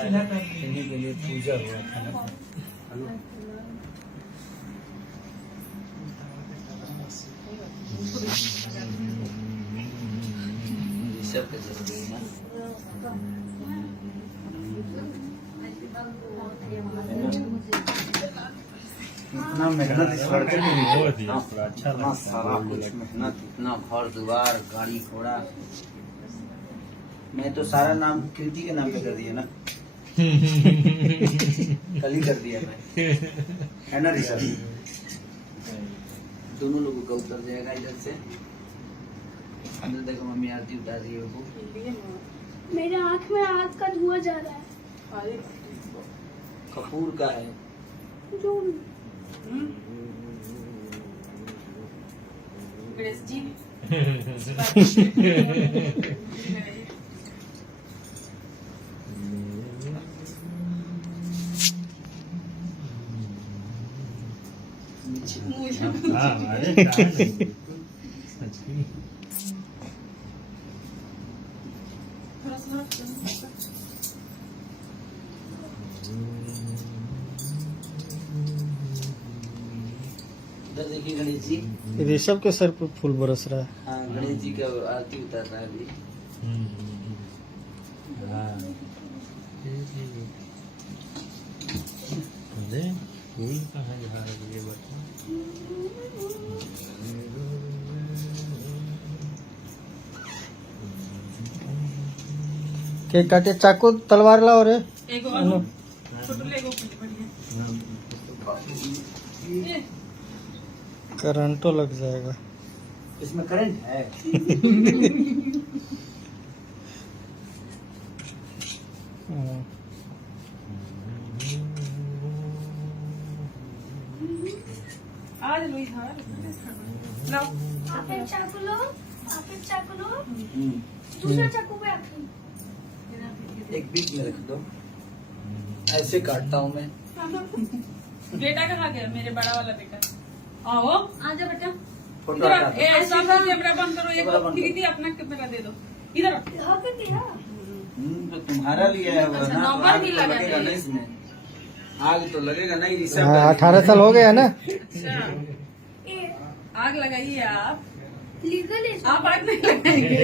इन्हीं के लिए पूजा हुआ था ना। ऋषभ के जरूरी है इतना मेहनत इस लड़के ने की, इतना सारा कुछ मेहनत, इतना घर द्वार गाड़ी घोड़ा। मैं तो सारा नाम कृति के नाम पे कर दिया ना। कल ही कर दिया मैं, है ना ऋषभ? दोनों लोगों का उतर जाएगा इधर से। अंदर देखो मम्मी आरती उतार रही है वो। मेरे आँख में आग का धुआं जा रहा है। कपूर का है जो गणेश जी उधर देखिए गणेश जी। ऋषभ के सर पे फूल बरस रहा है। हाँ गणेश जी का आरती उतर रहा है अभी। फूल कहाँ जा रही है बच्चा? केक काटे, चाकू तलवार लाओ रे। एगो छोटू लेगो बढ़िया करंटो लग जाएगा। इसमें करंट है। आज लुई था लो आप एक चाकू लो, आप एक चाकू लो, दूसरा चाकू पे आखिरी। एक बीच में रख दो, ऐसे काटता हूँ मैं। बेटा कहाँ गया मेरे बड़ा वाला बेटा? आओ आजा बेटा। फोटो इधर हटा दो। ए सब कैमरा बंद करो। कैमरा बंद एक दीदी अपना कैमरा दे दो इधर। यहाँ पे क्या? तो तुम्हारा लिया है वो अच्छा, ना, तो नंबर आग भी तो लगा लगेगा है। ना इसमें। आग तो लगेगा नहीं ऋषभ हाँ, का। 18 साल हो गया ना। अच्छा ए, आग लगाइए आप। लीगल है। आप आग नहीं लगाएंगे।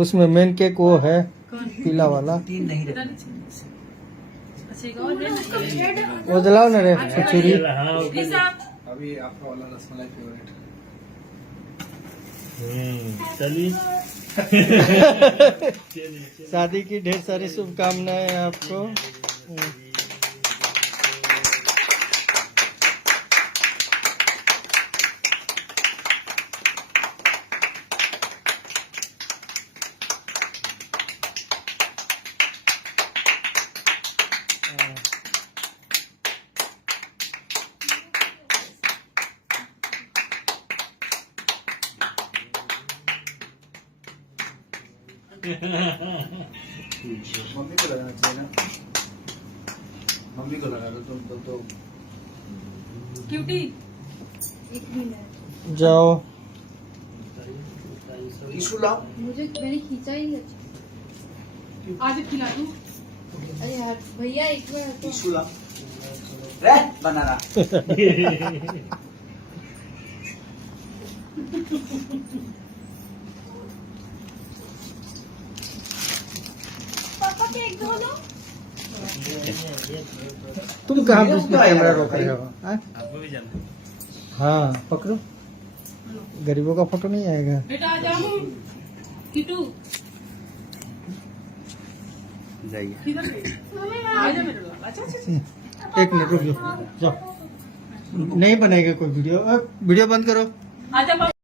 उसमें मेन केक वो है पीला वाला। तीन नहीं इधर रखना। अच्छा एक और है उसका ब्रेड वो जलाओ ना रे छुरी। ऋषभ अभी आपका वाला रसमलाई फेवरेट है। चलिए शादी की ढेर सारी शुभकामनाएं आपको। मम्मी को लगाना चाहिए ना। मम्मी को लगा दो तुम तो। क्यूटी एक मिनट। जाओ। टिशू लाओ। मुझे मैंने खींचा ही है। आज खिला दूं। अरे यार भैया एक बार तो टिशू लाओ। रे बना रहा। पापा केक धो लो। तुम कहाँ बीच में कैमरा रोक रहे हो? हाँ? आपको भी जानते हैं। हाँ पकड़ो, गरीबों का फोटो नहीं आएगा। बेटा आ जाओ। किटू जाइए। किधर गई? आ जा मेरे लाल। अच्छा अच्छा एक मिनट रुक जाओ, जाओ। नहीं बनेगा कोई वीडियो। वीडियो बंद करो। आजा